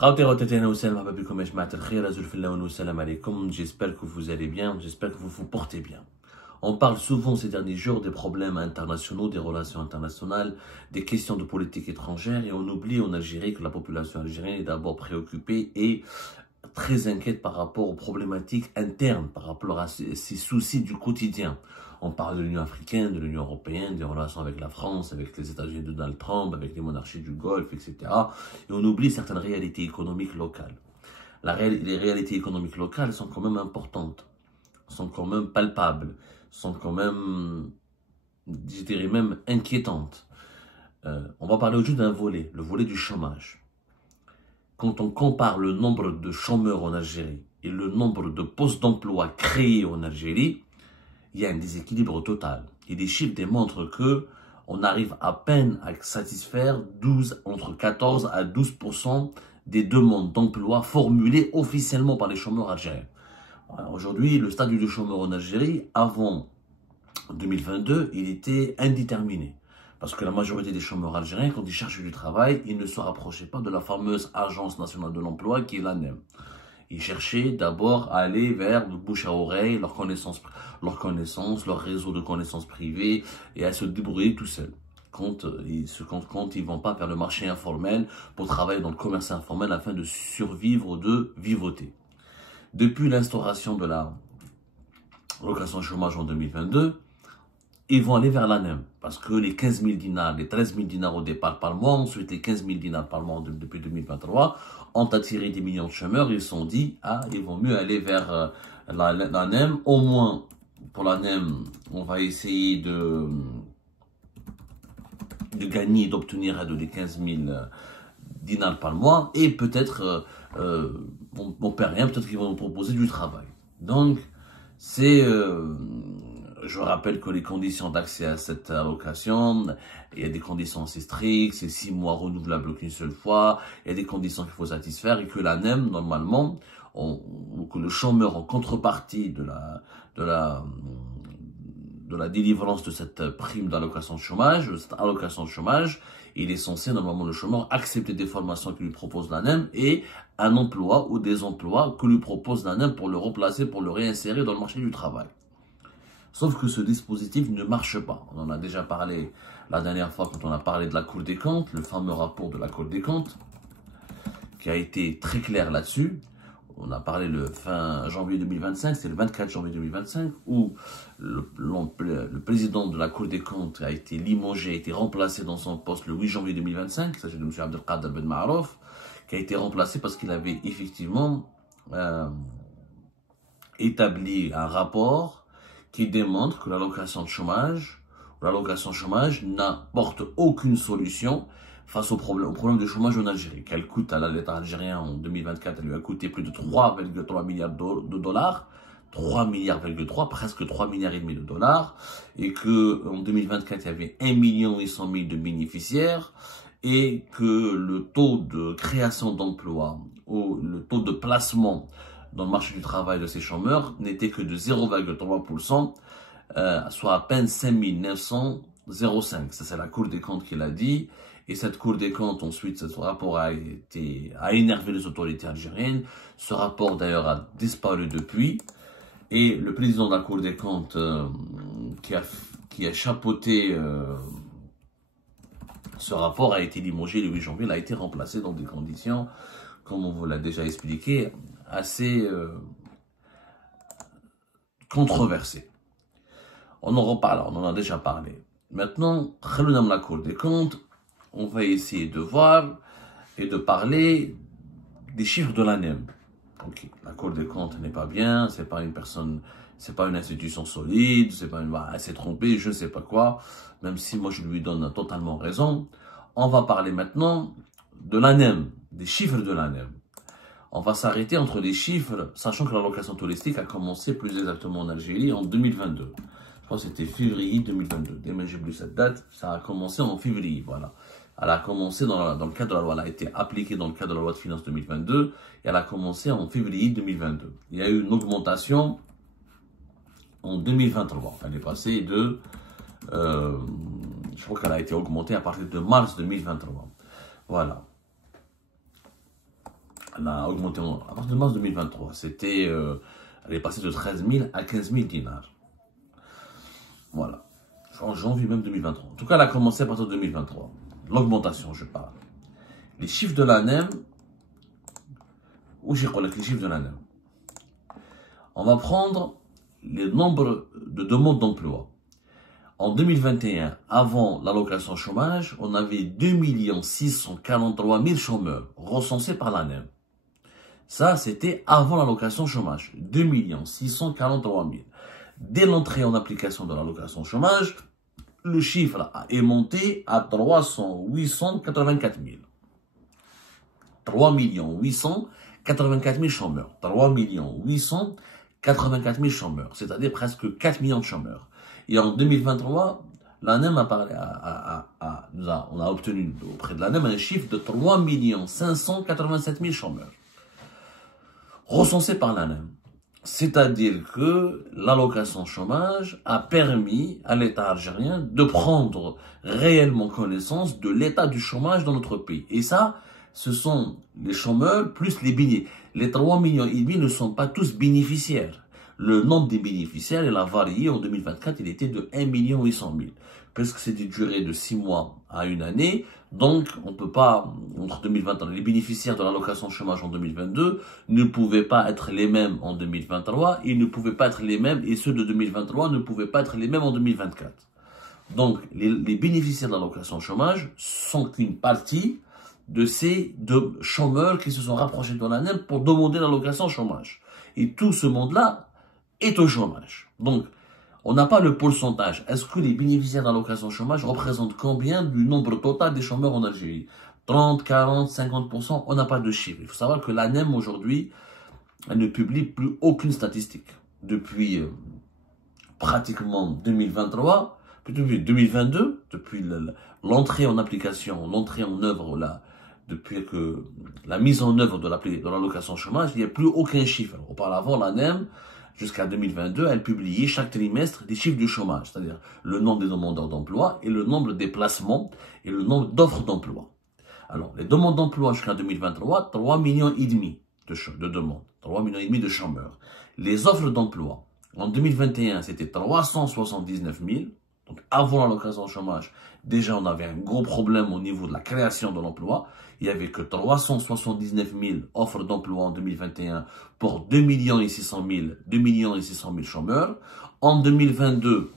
J'espère que vous allez bien, j'espère que vous vous portez bien. On parle souvent ces derniers jours des problèmes internationaux, des relations internationales, des questions de politique étrangère et on oublie en Algérie que la population algérienne est d'abord préoccupée et très inquiète par rapport aux problématiques internes, par rapport à ces soucis du quotidien. On parle de l'Union africaine, de l'Union européenne, des relations avec la France, avec les États-Unis de Donald Trump, avec les monarchies du Golfe, etc. Et on oublie certaines réalités économiques locales. Les réalités économiques locales sont quand même importantes, sont quand même palpables, sont quand même, je dirais même, inquiétantes. On va parler aujourd'hui d'un volet, le volet du chômage. Quand on compare le nombre de chômeurs en Algérie et le nombre de postes d'emploi créés en Algérie, il y a un déséquilibre total. Et les chiffres démontrent que on arrive à peine à satisfaire entre 14 à 12% des demandes d'emploi formulées officiellement par les chômeurs algériens. Aujourd'hui, le statut de chômeur en Algérie, avant 2022, il était indéterminé. Parce que la majorité des chômeurs algériens, quand ils cherchaient du travail, ils ne se rapprochaient pas de la fameuse Agence nationale de l'emploi qui est l'ANEM. Ils cherchaient d'abord à aller vers le bouche à oreille, leur connaissance, leur réseau de connaissances privées et à se débrouiller tout seuls. Quand ils ne vont pas vers le marché informel pour travailler dans le commerce informel afin de survivre, de vivoter. Depuis l'instauration de la location chômage en 2022, ils vont aller vers l'ANEM. Parce que les 15 000 dinars, les 13 000 dinars au départ par mois, ensuite les 15 000 dinars par mois depuis 2023, ont attiré des millions de chômeurs. Ils se sont dit, il vaut mieux aller vers l'ANEM. Au moins, pour l'ANEM, on va essayer de gagner, d'obtenir les 15 000 dinars par mois. Et peut-être, on perd rien, peut-être qu'ils vont nous proposer du travail. Donc, c'est... je rappelle que les conditions d'accès à cette allocation, il y a des conditions assez strictes, c'est 6 mois renouvelables qu'une seule fois, il y a des conditions qu'il faut satisfaire et que l'ANEM, normalement, que le chômeur en contrepartie de la délivrance de cette prime d'allocation de chômage, il est censé, normalement, le chômeur, accepter des formations que lui propose l'ANEM et un emploi ou des emplois que lui propose l'ANEM pour le remplacer, pour le réinsérer dans le marché du travail. Sauf que ce dispositif ne marche pas. On en a déjà parlé la dernière fois quand on a parlé de la Cour des comptes, le fameux rapport de la Cour des comptes, qui a été très clair là-dessus. On a parlé le fin janvier 2025, c'est le 24 janvier 2025, où le président de la Cour des comptes a été limogé, a été remplacé dans son poste le 8 janvier 2025, il s'agit de M. Abdelkader Ben Marouf, qui a été remplacé parce qu'il avait effectivement établi un rapport qui démontre que l'allocation de chômage, n'apporte aucune solution face au problème de chômage en Algérie, qu'elle coûte à l'État algérien en 2024, elle lui a coûté plus de 3,3 milliards de dollars, 3 milliards, presque 3 milliards et demi de dollars, et que en 2024, il y avait 1 800 000 de bénéficiaires, et que le taux de création d'emplois, ou le taux de placement dans le marché du travail de ces chômeurs n'était que de 0,3%, soit à peine 5 905. Ça, c'est la Cour des comptes qui l'a dit. Et cette Cour des comptes, ensuite, ce rapport a énervé les autorités algériennes. Ce rapport, d'ailleurs, a disparu depuis. Et le président de la Cour des comptes, qui a chapeauté ce rapport, a été limogé le 8 janvier. Il a été remplacé dans des conditions, comme on vous l'a déjà expliqué, assez controversé. On en reparle, on en a déjà parlé. Maintenant, dans la Cour des comptes, on va essayer de voir et de parler des chiffres de l'ANEM. Ok, la Cour des comptes n'est pas bien, c'est pas une personne, c'est pas une institution solide, c'est pas elle s'est trompée, je ne sais pas quoi, même si moi je lui donne totalement raison. On va parler maintenant de l'ANEM, des chiffres de l'ANEM. On va s'arrêter entre les chiffres, sachant que l'allocation touristique a commencé plus exactement en Algérie en 2022. Je pense que c'était février 2022. Dès que j'ai oublié cette date, ça a commencé en février, voilà. Elle a commencé dans le cadre de la loi, elle a été appliquée dans le cadre de la loi de finances 2022 et elle a commencé en février 2022. Il y a eu une augmentation en 2023. Elle est passée de, je crois qu'elle a été augmentée à partir de mars 2023. Voilà. elle a augmenté à partir de mars 2023. C'était, elle est passée de 13 000 à 15 000 dinars. Voilà. En janvier même 2023. En tout cas, elle a commencé à partir de 2023. L'augmentation, je parle. Les chiffres de l'ANEM, où j'ai collé les chiffres de l'ANEM. On va prendre le nombre de demandes d'emploi. En 2021, avant l'allocation chômage, on avait 2 643 000 chômeurs recensés par l'ANEM. Ça, c'était avant l'allocation chômage. 2 643 000. Dès l'entrée en application de l'allocation chômage, le chiffre est monté à 884 000. 3 884 000 chômeurs. 3 884 000 chômeurs, c'est-à-dire presque 4 millions de chômeurs. Et en 2023, l'ANEM a parlé, on a obtenu auprès de l'ANEM un chiffre de 3 587 000 chômeurs recensés par l'ANEM. C'est-à-dire que l'allocation chômage a permis à l'État algérien de prendre réellement connaissance de l'état du chômage dans notre pays. Et ça, ce sont les chômeurs plus les bénéficiaires. Les 3,5 millions ne sont pas tous bénéficiaires. Le nombre des bénéficiaires, il a varié. En 2024, il était de 1 800 000. Parce que c'est des durées de 6 mois à une année. Donc, on ne peut pas, entre 2020, les bénéficiaires de l'allocation chômage en 2022 ne pouvaient pas être les mêmes en 2023. Ils ne pouvaient pas être les mêmes, et ceux de 2023 ne pouvaient pas être les mêmes en 2024. Donc, les bénéficiaires de l'allocation chômage sont qu'une partie de ces deux chômeurs qui se sont rapprochés de l'ANEM pour demander l'allocation chômage. Et tout ce monde-là est au chômage. Donc, on n'a pas le pourcentage. Est-ce que les bénéficiaires de l'allocation chômage représentent combien du nombre total des chômeurs en Algérie? 30, 40, 50%, on n'a pas de chiffre. Il faut savoir que l'ANEM aujourd'hui, elle ne publie plus aucune statistique. Depuis pratiquement 2023, depuis 2022, depuis l'entrée en application, l'entrée en œuvre, depuis que la mise en œuvre de l'allocation chômage, il n'y a plus aucun chiffre. Auparavant, l'ANEM, jusqu'à 2022, elle publiait chaque trimestre des chiffres du chômage, c'est-à-dire le nombre des demandeurs d'emploi et le nombre des placements et le nombre d'offres d'emploi. Alors, les demandes d'emploi jusqu'à 2023, 3,5 millions de demandes, 3,5 millions de chômeurs. Les offres d'emploi, en 2021, c'était 379 000. Donc, avant l'allocation chômage, déjà, on avait un gros problème au niveau de la création de l'emploi. Il n'y avait que 379 000 offres d'emploi en 2021 pour 2 600 000 chômeurs. En 2022,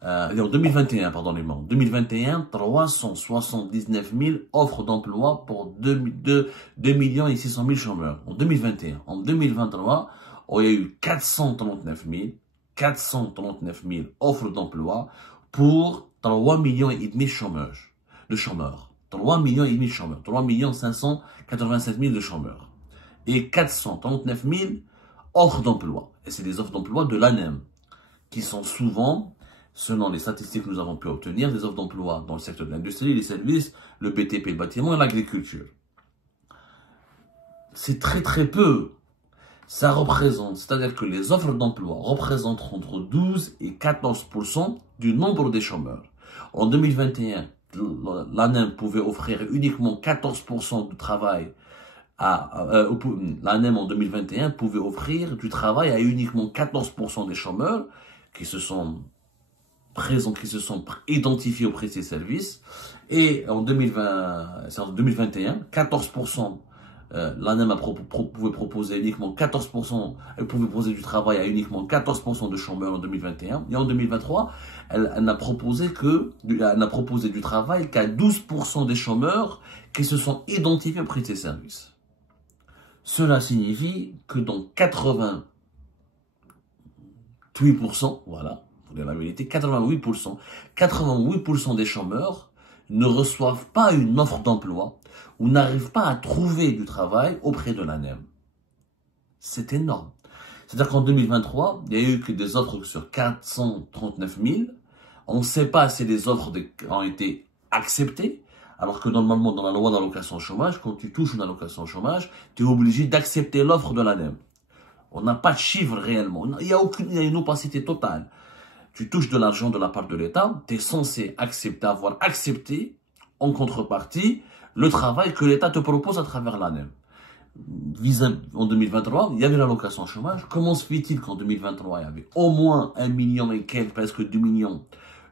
en 2021, pardonnez-moi, en 2021, 379 000 offres d'emploi pour 2 600 000 chômeurs. En 2021. En 2023, il y a eu 439 000 offres d'emploi pour 3,5 millions de chômeurs. 3,5 millions de chômeurs. 3 587 000 de chômeurs. Et 439 000 offres d'emploi. Et c'est des offres d'emploi de l'ANEM, qui sont souvent, selon les statistiques que nous avons pu obtenir, des offres d'emploi dans le secteur de l'industrie, les services, le BTP, le bâtiment et l'agriculture. C'est très très peu. Ça représente, c'est-à-dire que les offres d'emploi représentent entre 12 et 14% du nombre des chômeurs. En 2021, l'ANEM pouvait offrir uniquement 14% du travail l'ANEM en 2021 pouvait offrir du travail à uniquement 14% des chômeurs qui se sont présents, qui se sont identifiés auprès de ces services. Et en 2021, 14%, l'ANEM pouvait proposer uniquement 14%, elle pouvait proposer du travail à uniquement 14% de chômeurs en 2021. Et en 2023, elle n'a proposé du travail qu'à 12% des chômeurs qui se sont identifiés auprès de ces services. Cela signifie que dans 88%, voilà, pour dire la vérité, 88% des chômeurs ne reçoivent pas une offre d'emploi ou n'arrivent pas à trouver du travail auprès de l'ANEM. C'est énorme. C'est-à-dire qu'en 2023, il n'y a eu que des offres sur 439 000. On ne sait pas si les offres ont été acceptées. Alors que normalement, dans la loi d'allocation chômage, quand tu touches une allocation chômage, tu es obligé d'accepter l'offre de l'ANEM. On n'a pas de chiffre réellement. Il y a une opacité totale. Tu touches de l'argent de la part de l'État, tu es censé avoir accepté en contrepartie le travail que l'État te propose à travers l'ANEM. En 2023, il y avait l'allocation chômage. Comment se fait-il qu'en 2023, il y avait au moins 1 million et quelques, presque 2 millions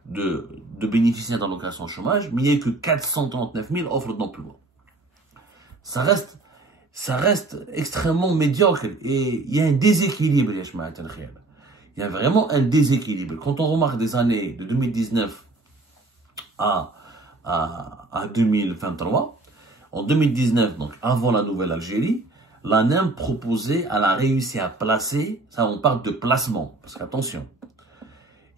de bénéficiaires d'allocation chômage, mais il n'y a eu que 439 000 offres d'emploi. Ça reste extrêmement médiocre et il y a un déséquilibre, il y a vraiment un déséquilibre. Quand on remarque des années de 2019 à 2023, en 2019, donc avant la nouvelle Algérie, l'ANEM proposait, elle a réussi à placer, ça on parle de placement, parce qu'attention,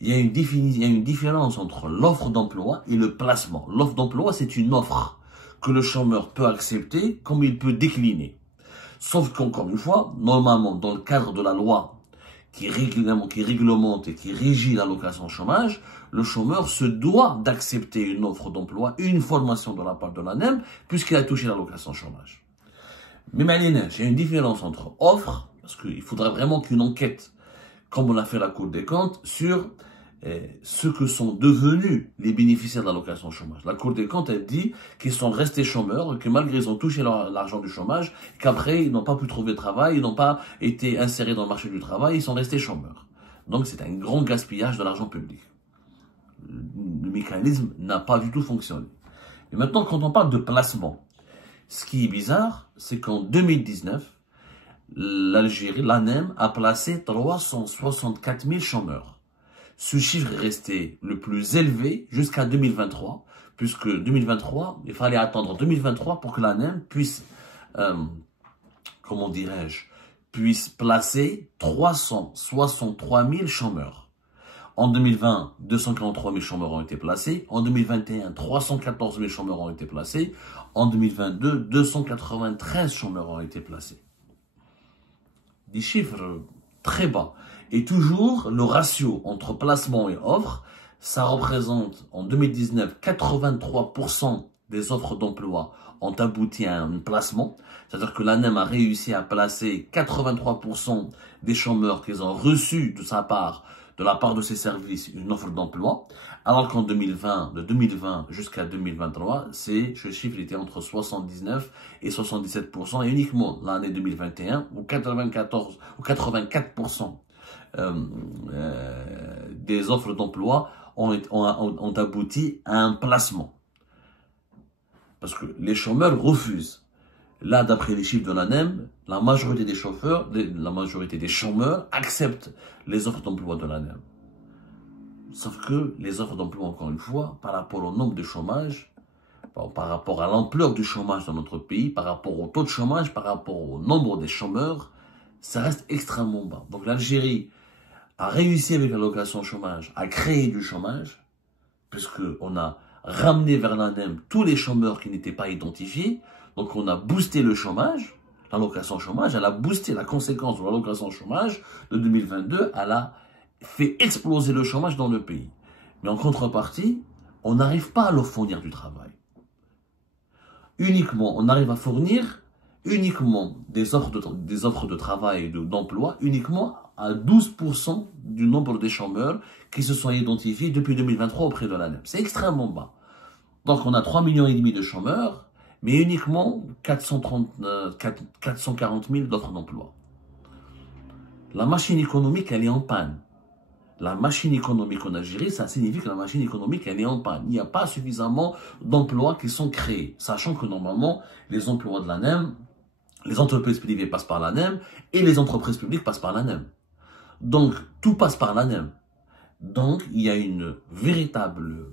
il y a une différence entre l'offre d'emploi et le placement. L'offre d'emploi, c'est une offre que le chômeur peut accepter comme il peut décliner. Sauf qu'encore une fois, normalement, dans le cadre de la loi qui réglemente et qui régit l'allocation chômage, le chômeur se doit d'accepter une offre d'emploi, une formation de la part de l'ANEM, puisqu'il a touché l'allocation chômage. Mais maintenant, il y a une différence entre offre, parce qu'il faudrait vraiment qu'une enquête, comme on l'a fait la Cour des comptes, sur ce que sont devenus les bénéficiaires de l'allocation chômage. La Cour des comptes, elle dit qu'ils sont restés chômeurs, que malgré ils ont touché l'argent du chômage, qu'après ils n'ont pas pu trouver de travail, ils n'ont pas été insérés dans le marché du travail, ils sont restés chômeurs. Donc c'est un grand gaspillage de l'argent public. Le mécanisme n'a pas du tout fonctionné. Et maintenant, quand on parle de placement, ce qui est bizarre, c'est qu'en 2019, l'Algérie, l'ANEM, a placé 364 000 chômeurs. Ce chiffre est resté le plus élevé jusqu'à 2023, puisque 2023, il fallait attendre 2023 pour que l'ANEM puisse, comment dirais-je, puisse placer 363 000 chômeurs. En 2020, 243 000 chômeurs ont été placés. En 2021, 314 000 chômeurs ont été placés. En 2022, 293 chômeurs ont été placés. Des chiffres très bas. Et toujours, le ratio entre placement et offre, ça représente en 2019 83% des offres d'emploi ont abouti à un placement. C'est-à-dire que l'ANEM a réussi à placer 83% des chômeurs qu'ils ont reçus de la part de ses services, une offre d'emploi. Alors qu'en 2020, de 2020 jusqu'à 2023, ce chiffre était entre 79 et 77%. Et uniquement l'année 2021, où 84% des offres d'emploi ont abouti à un placement. Parce que les chômeurs refusent. Là, d'après les chiffres de l'ANEM, la majorité des chômeurs acceptent les offres d'emploi de l'ANEM. Sauf que les offres d'emploi, encore une fois, par rapport au nombre de chômage, par rapport à l'ampleur du chômage dans notre pays, par rapport au taux de chômage, par rapport au nombre des chômeurs, ça reste extrêmement bas. Donc l'Algérie a réussi avec l'allocation chômage à créer du chômage, puisqu'on a ramené vers l'ANEM tous les chômeurs qui n'étaient pas identifiés. Donc on a boosté le chômage, l'allocation chômage, elle a boosté la conséquence de l'allocation chômage de 2022, elle a fait exploser le chômage dans le pays. Mais en contrepartie, on n'arrive pas à leur fournir du travail. On arrive à fournir uniquement des offres de travail et d'emploi, uniquement à 12% du nombre des chômeurs qui se sont identifiés depuis 2023 auprès de l'ANEM. C'est extrêmement bas. Donc on a 3,5 millions de chômeurs, mais uniquement 440 000 d'offres d'emploi. La machine économique, elle est en panne. La machine économique en Algérie, ça signifie que la machine économique, elle est en panne. Il n'y a pas suffisamment d'emplois qui sont créés. Sachant que normalement, les emplois de l'ANEM, les entreprises privées passent par l'ANEM et les entreprises publiques passent par l'ANEM. Donc, tout passe par l'ANEM. Donc, il y a une véritable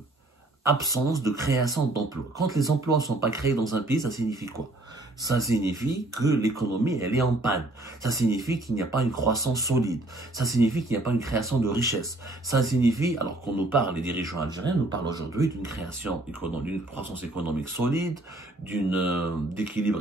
absence de création d'emplois. Quand les emplois ne sont pas créés dans un pays, ça signifie quoi? Ça signifie que l'économie, elle est en panne. Ça signifie qu'il n'y a pas une croissance solide. Ça signifie qu'il n'y a pas une création de richesse. Ça signifie, alors qu'on nous parle, les dirigeants algériens nous parlent aujourd'hui d'une d'une croissance économique solide, d'équilibre,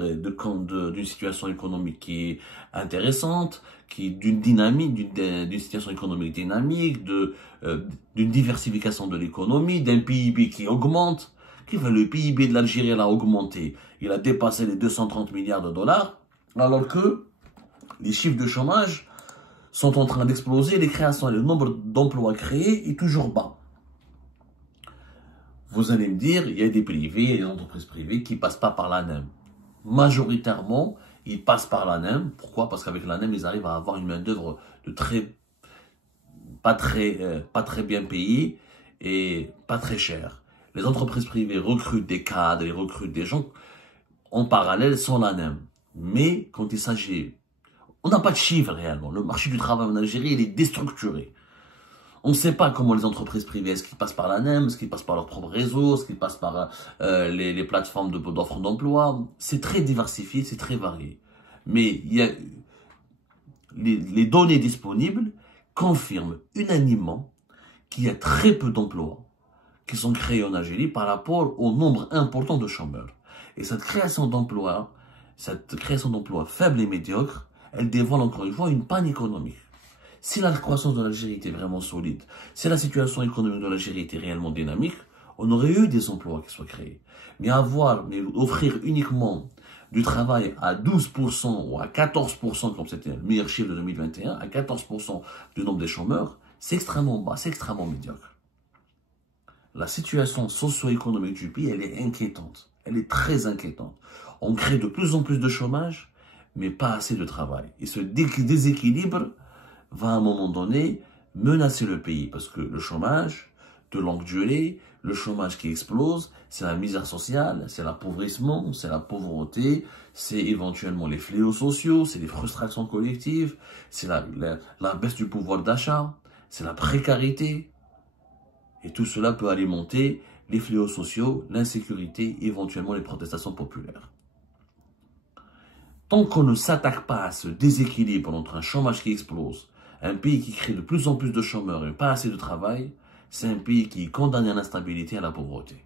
d'une situation économique qui est intéressante, d'une dynamique, d'une situation économique dynamique, d'une diversification de l'économie, d'un PIB qui augmente. Le PIB de l'Algérie a augmenté. Il a dépassé les 230 milliards de dollars, alors que les chiffres de chômage sont en train d'exploser, les créations et le nombre d'emplois créés est toujours bas. Vous allez me dire, il y a des privés, il y a des entreprises privées qui ne passent pas par l'ANEM. Majoritairement, ils passent par l'ANEM. Pourquoi? Parce qu'avec l'ANEM, ils arrivent à avoir une main-d'œuvre de pas très bien payée et pas très chère. Les entreprises privées recrutent des cadres, ils recrutent des gens en parallèle sans l'ANEM. Mais quand il s'agit... On n'a pas de chiffres réellement. Le marché du travail en Algérie, il est déstructuré. On ne sait pas comment les entreprises privées, est-ce qu'ils passent par l'ANEM, est-ce qu'ils passent par leur propre réseau, est-ce qu'ils passent par les plateformes d'offres d'emploi. C'est très diversifié, c'est très varié. Mais il y a les données disponibles confirment unanimement qu'il y a très peu d'emplois qui sont créés en Algérie par rapport au nombre important de chômeurs. Et cette création d'emplois faible et médiocre, elle dévoile encore une fois une panne économique. Si la croissance de l'Algérie était vraiment solide, si la situation économique de l'Algérie était réellement dynamique, on aurait eu des emplois qui soient créés. Mais offrir uniquement du travail à 12% ou à 14%, comme c'était le meilleur chiffre de 2021, à 14% du nombre des chômeurs, c'est extrêmement bas, c'est extrêmement médiocre. La situation socio-économique du pays, elle est inquiétante. Elle est très inquiétante. On crée de plus en plus de chômage, mais pas assez de travail. Et ce déséquilibre va à un moment donné menacer le pays, parce que le chômage de longue durée, le chômage qui explose, c'est la misère sociale, c'est l'appauvrissement, c'est la pauvreté, c'est éventuellement les fléaux sociaux, c'est les frustrations collectives, c'est la baisse du pouvoir d'achat, c'est la précarité. Et tout cela peut alimenter les fléaux sociaux, l'insécurité, éventuellement les protestations populaires. Tant qu'on ne s'attaque pas à ce déséquilibre entre un chômage qui explose, un pays qui crée de plus en plus de chômeurs et pas assez de travail, c'est un pays qui condamne à l'instabilité et à la pauvreté.